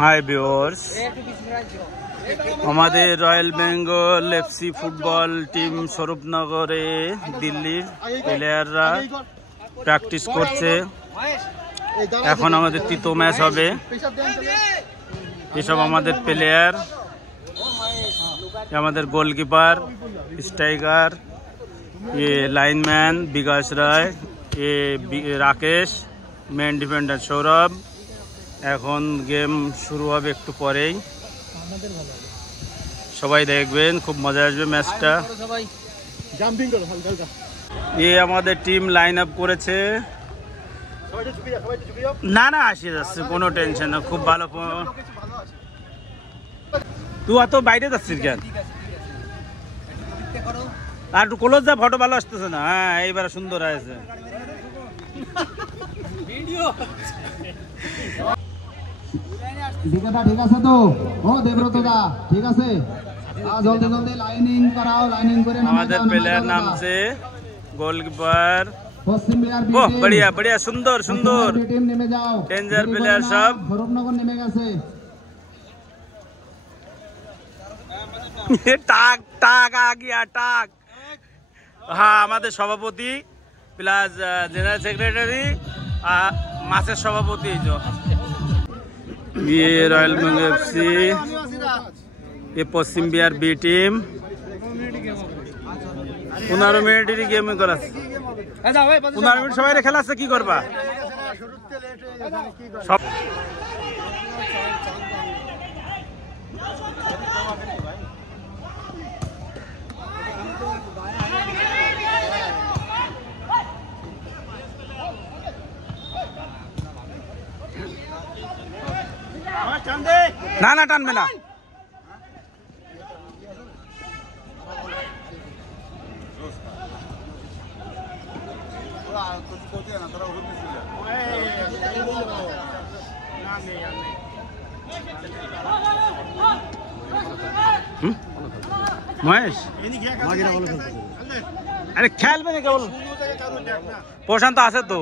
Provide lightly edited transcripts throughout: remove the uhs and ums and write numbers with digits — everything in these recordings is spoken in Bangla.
হাই ভিউয়ার্স, আমাদের royal Bengal FC football team স্বরূপনগরে দিল্লির প্লেয়াররা প্র্যাকটিস করছে। এখন আমাদের তৃতীয় ম্যাচ হবে। এসব আমাদের প্লেয়ার, আমাদের গোলকিপার, স্ট্রাইকার, লাইনম্যান বিকাশ রায়, রাকেশ, মেন ডিফেন্ডার সৌরভ। এখন গেম শুরু হবে একটু পরেই, সবাই দেখবেন, খুব মজা আসবে ম্যাচটা। আমাদের টিম লাইন আপ করেছে। না না আসে যাচ্ছে, কোনো টেনশন না, খুব ভালো। তুই অত বাইরে যাচ্ছিস কেন? আর একটু ক্লোজ যা, ফটো ভালো আসতেছে না। হ্যাঁ এইবার সুন্দর আছে। ঠিক আছে তো? ও দেবব্রত দা ঠিক আছে, জলদি জলদি লাইনিং করাও, লাইনিং করে আমাদের প্লেয়ার নামছে। গোলকিপার, পশ্চিম বিহার ওহ বড়িয়া বড়িয়া, সুন্দর সুন্দর। টিম নেমে যাও, ডেঞ্জার প্লেয়ার সব। স্বরূপনগর নেমে গেছে। টাক টাক আ গিয়া টাক। হ্যাঁ, আমাদের সভাপতি প্লাস জেনারেল সেক্রেটারি, মাসের সভাপতি। ये रॉयल बेंगल एफसी, ये पश्चिम बिहार बी टीम। 15 মিনিটের গেম করা, 15 মিনিট সবাই খেলা আছে। কি করবা সব? না না টানবে না। মহেশ আরে খেলবে না কেবল, প্রশান্ত আছে তো।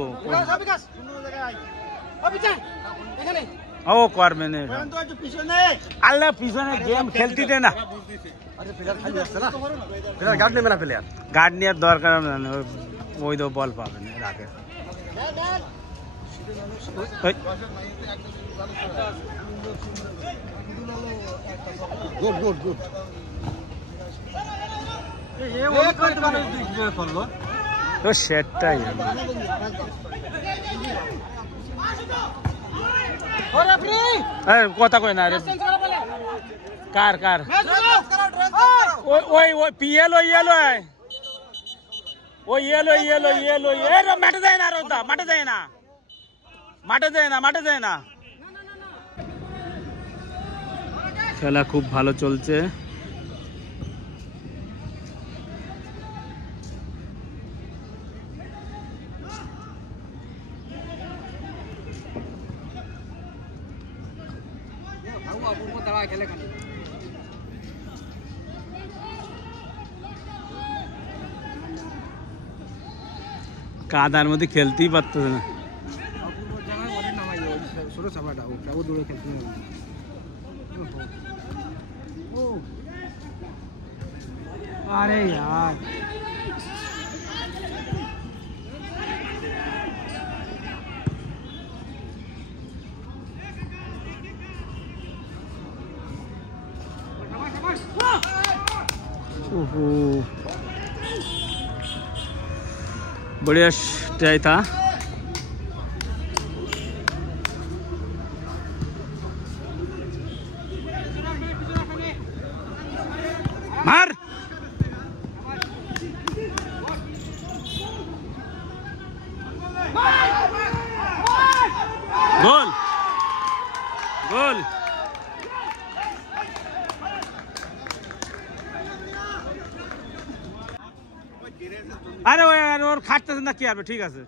ও করবে না, আল্লাহ পিছনে গেম খেলতে দে না। গার্ড নেওয়ার দরকার, ওই তো বল পাবে না। রাখে তো সেটাই। কথা কই না রে, কার কার ওই ওই পিএল ওই ইয়েলো, ওই ইয়েলো ইয়েলো ইয়েলো। মাঠে যায় না, রোদা মাঠে যায় না, মাঠে যায় না, মাঠে যায় না। খেলা খুব ভালো চলছে। কাদার মধ্যে খেলতেই পারতেছে না। আরে यार बढ़िया ट्राई था। मार गोल गोल। আরে ওই ওর খাটতেছে না, কি হবে? ঠিক আছে,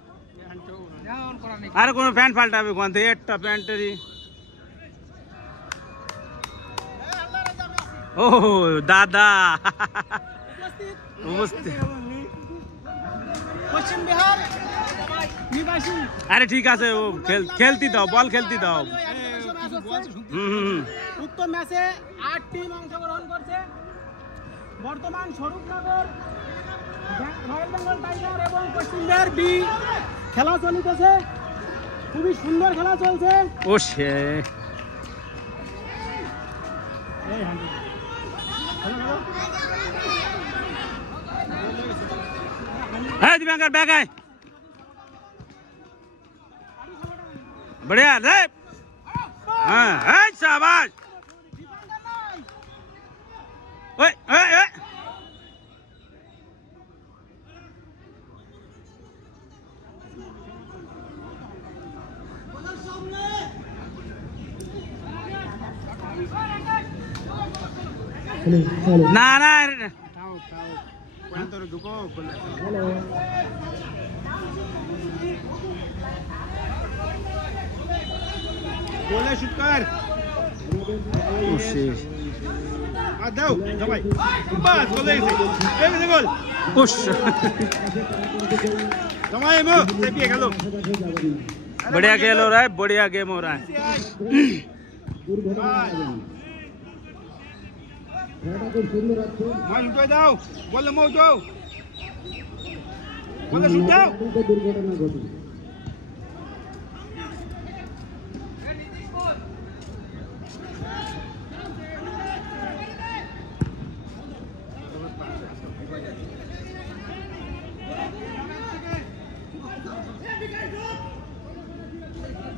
আরে কোনো প্যান্ট পাল্টাবে কোন থেকে? একটা প্যান্টেরই। ও দাদা উপস্থিত। পশ্চিম বিহার নিবাসী। আরে ঠিক আছে, ও খেলতে দাও, বল খেলতে দাও। ম্যাচ হচ্ছে। হুম উক্ত ম্যাচে 8 টিম অংশগ্রহণ করছে। বর্তমান স্বরূপনগর, রয়্যাল বেঙ্গল টাইগার এবং পশ্চিমবঙ্গের বি খেলা চলিতেছে। খুবই সুন্দর খেলা চলছে। ও সে है दिव्यांकर बैग है बढ़िया रे हाँ है शाबाश ओए ओए ओए ना ना গোলে শুট কর। দাও ভাই, বাস গোলে এসে এই যে গোল। पुश সময় এমো চেপিয়ে গেল। बढ़िया खेल हो रहा है बढ़िया गेम हो रहा है মাল উঠে দাও, বলে মো যাও, বলে শুট দাও।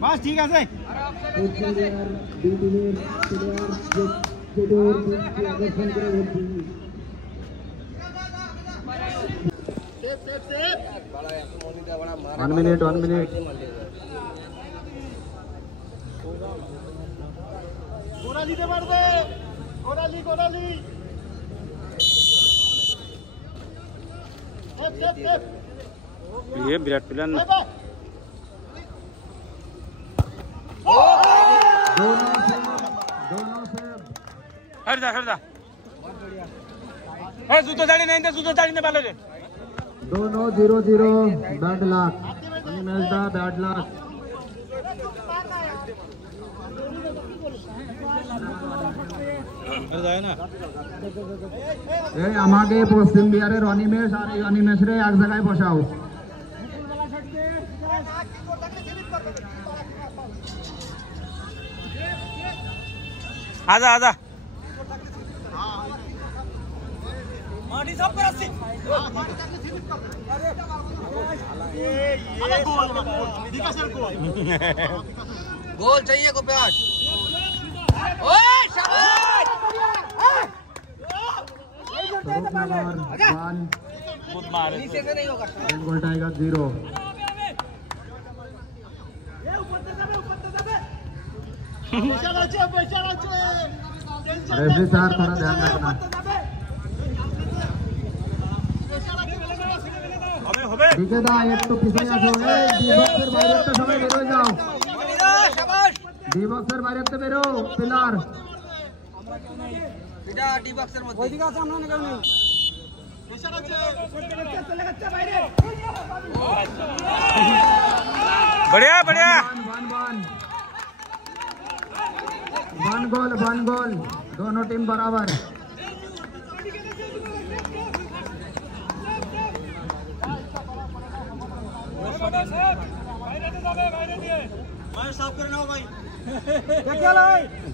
বাস ঠিক আছে। वन मिनट গোড়া দিতে পারবে, গোড়ালি গোড়ালি। ये विराट पिलन हट जा ए जूतो दाड़ी नहीं दे जूतो दाड़ी ने बाले रे दोनों 0-0 बैड लक मैच दा बैड लक এই আমাকে পশ্চিম বিহারের অনিমেষ আর এই অনিমেষ রে এক জায়গায় বসাও आजा आजा गोल चाहिए को प्यास ओए शाबाश स्वरूपनगर 1 खुद मारे नीचे से नहीं होगा बेंगल टाइगर 0 रेफरी सर थोड़ा ध्यान रखना দিকে দা একটু পিছনে আসো এই ডিবক্সের বাইরে তো সবাই বের হয়ে যাও शाबाश ডিবক্সের বাইরে তো বেরো পিলার এটা ডি বক্সের মধ্যে ওইদিকে আছে আমরা না কেউ নেই बढ़िया बढ़िया वन गोल दोनों टीम बराबर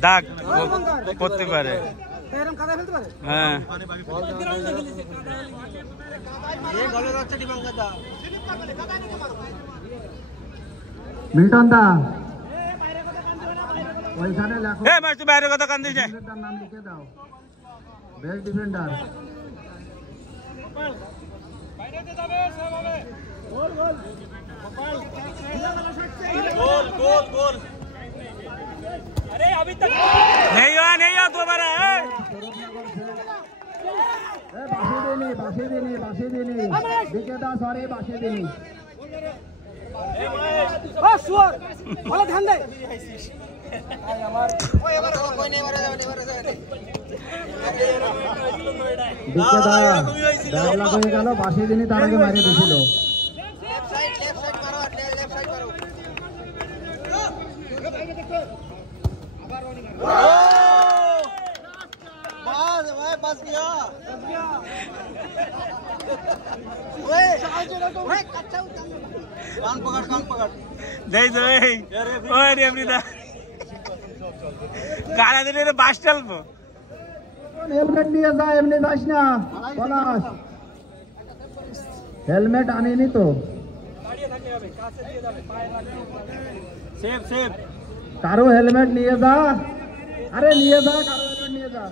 দাগ করতে পারে এরকম কাদা ফেলতে পারে। হ্যাঁ এই গোলের হচ্ছে ডি বক্স দা মিল্টন দা ওইখানে লেখো এ মাস তুই বাইরে কথা কান দিছে ডিফেন্ডার নাম লিখে দাও বেস্ট ডিফেন্ডার नहीं हुआ दोबारा বাসি দেনি দিকে দা সরি বাসি দেনি ও শুয়ার ভালো ধ্যান দে। कोई नहीं मारा जावे দিকে দা ডাবলা হয়ে গেল বাসি দেনি তার আগে মারিয়ে দিছিল लेफ्ट साइड मारो लेफ्ट साइड मारो बस भाई बस गया ओए ओए कच्चा कान पकड़ দেই তো এই ওই রেফরি দা গাড়া দিলে রে বাস চালবো হেলমেট নিয়ে যা, এমনি যাস না পলাশ, হেলমেট আনেনি তো। সেভ সেভ কারো হেলমেট নিয়ে যা, আরে নিয়ে যা, কারো হেলমেট নিয়ে যা।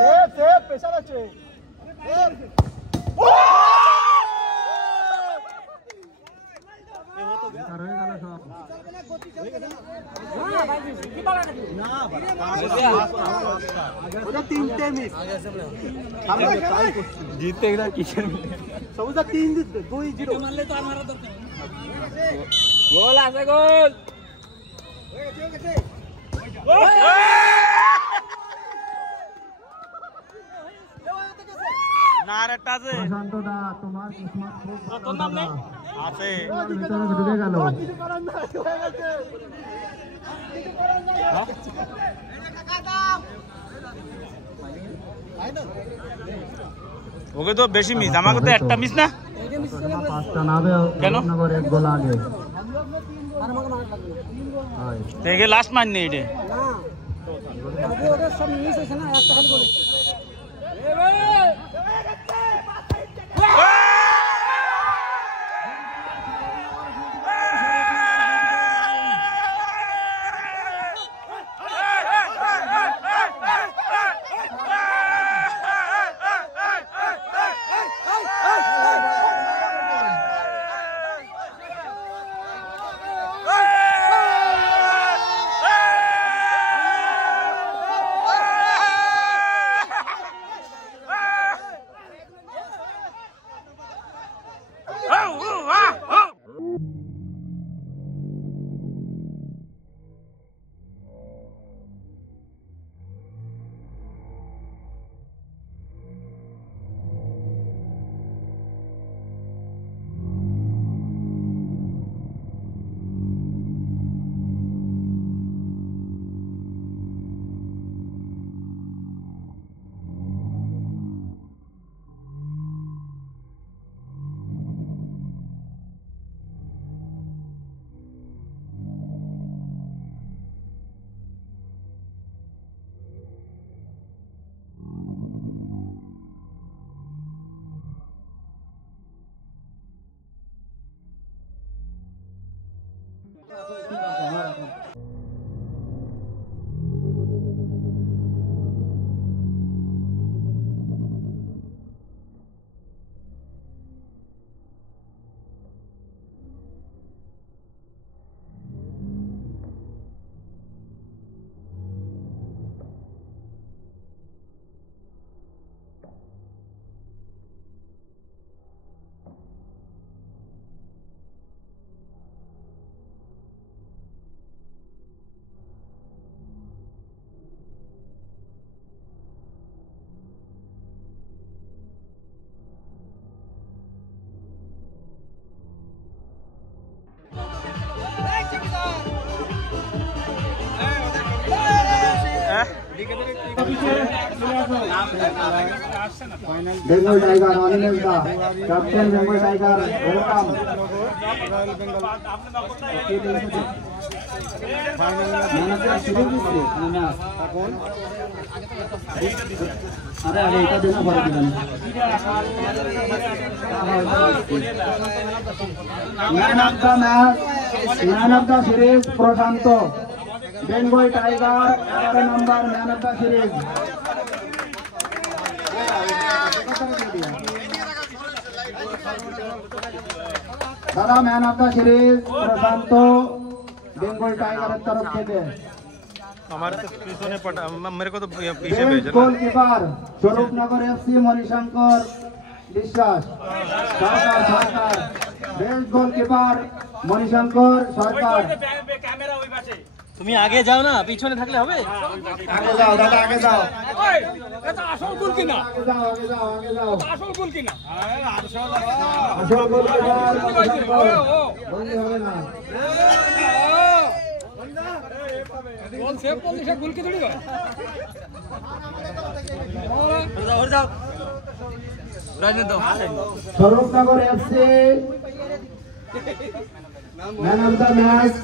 সেফ সেফ প্রেসার আছে তিনটে মিস জিততে গেলে কিসের সবুজা 2-0 মারলে তো আর মারা দরকার গোল আছে গোল না রে টাজে প্রশান্ত দা, তোমার কিসমত খুব ভালো তোর নাম নেই দাদা। আছে ভিতরে ঢুকে গেল। কিছু করার নাই হয়ে গেছে ওকে তো বেশি মিস আমাকে তো একটা মিস না পাঁচটা না হবে, কেন? নগর এক গোল আগে। হয়। দেখে লাস্ট মান নেই এটা ওদের সব মিস হয়েছে না একটা খালি করে Bengal tiger Animesh da, captain Bengal tiger, welcome. আরে এটা দিন পরে দিবেন। Man of the match, man of the series Prashant, Bengal tiger 11 number man of the series. দাদা man of the series Prashant, Bengal টাইগারের তরফ থেকে। हमारे तो पिछले पटा मेरे को तो पीछे বেস্ট भेजना গোলকিপার স্বরূপনগর এফসি মণিশঙ্কর বিশ্বাস সরকার সরকার। বেস্ট গোলকিপার মণিশঙ্কর সরকার। ক্যামেরা ওই পাশে তুমি আগে যাও না পিছনে থাকলে হবে আগে যাও দাদা, আগে যাও, ওই এটা আসল গোল কিনা আগে যাও, আগে যাও, আগে যাও। আসল গোল কিনা আসল গোলকিপার মণিশঙ্কর। বলতে হবে না। Swarupnagar FC man of the match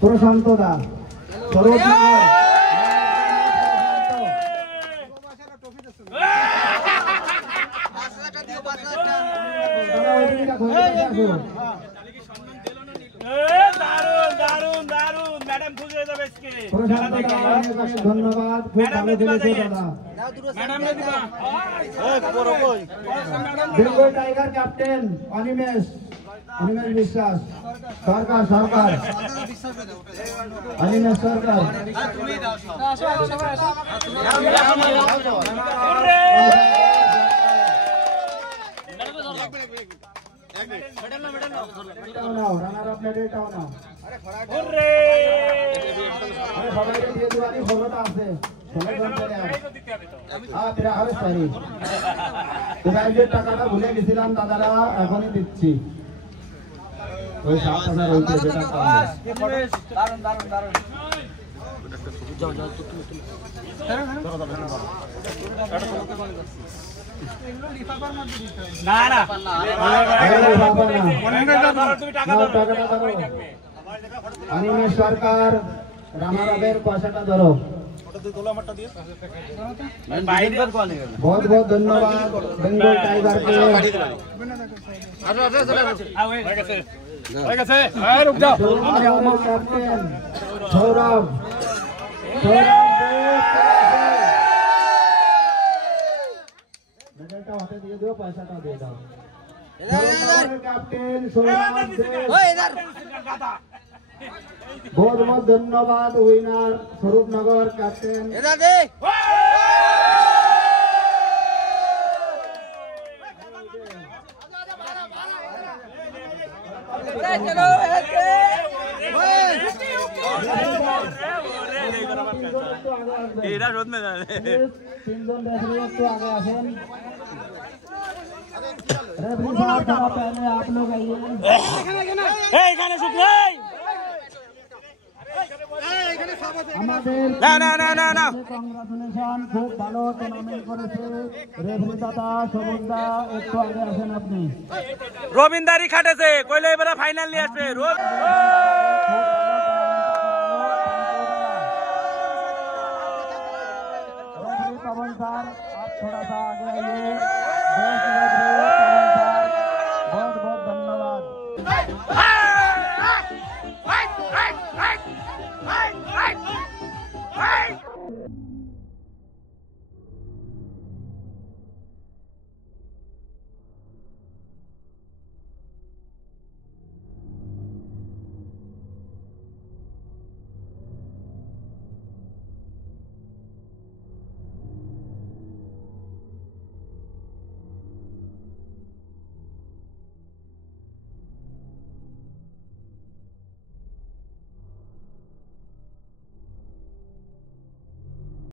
Prashanta da. Swarupnagar দারুন দারুন দারুন ম্যাডাম খুশি হয়ে যাবে আজকে। প্রশান্ত দা অনেক অনেক ধন্যবাদ, খুব ভালো খেলেছে দাদা। ম্যাডাম রে দিবা বেঙ্গল টাইগার ক্যাপ্টেন অনিমেষ বিশ্বাস সরকার অনিমেষ সরকার। রানার আপ মেডেলটাও নাও। ওরে আরে সবাইকে দিয়ে দিবানি, ষোলোটা আছে, 16 জন প্লেয়ার। আরে সরি, প্রাইজের টাকাটা ভুলে গেছিলাম দাদারা, এখনই দিচ্ছি। ওই 7,000 হয়েছে যেটা না না তুমি টাকা ধরো। অনিমেষ সরকার রামারাবের পয়সাটা ধরো। बहुत बहुत धन्यवाद बेंगल टाइगर के। कैप्टन सौरभ मेडलটা হাতে দিয়ে দিও, পয়সাটা দিয়ে দাও। कैप्टन सौरभ बहुत बहुत धन्यवाद। विनर स्वरूपनगर कैप्टन এরা রোদ মে तीनজন रेफरी একটু आगे আসেন। रेफरी साहब थोड़ा पहले आप लोग आइए। এইখানে শুকরাই আমাদের না না না না না কংগ্রাচুলেশন, খুব ভালো টুর্নামেন্ট করেছে রেফরি দাদা সবুজ দা, একটু আগে আসেন আপনি। রবীন্দারি খাটেছে কইলে এবারে ফাইনাল নিয়ে আসবে রোদ। रेफरी पवन सर आप थोड़ा सा आगे आइए। बहुत बहुत धन्यवाद।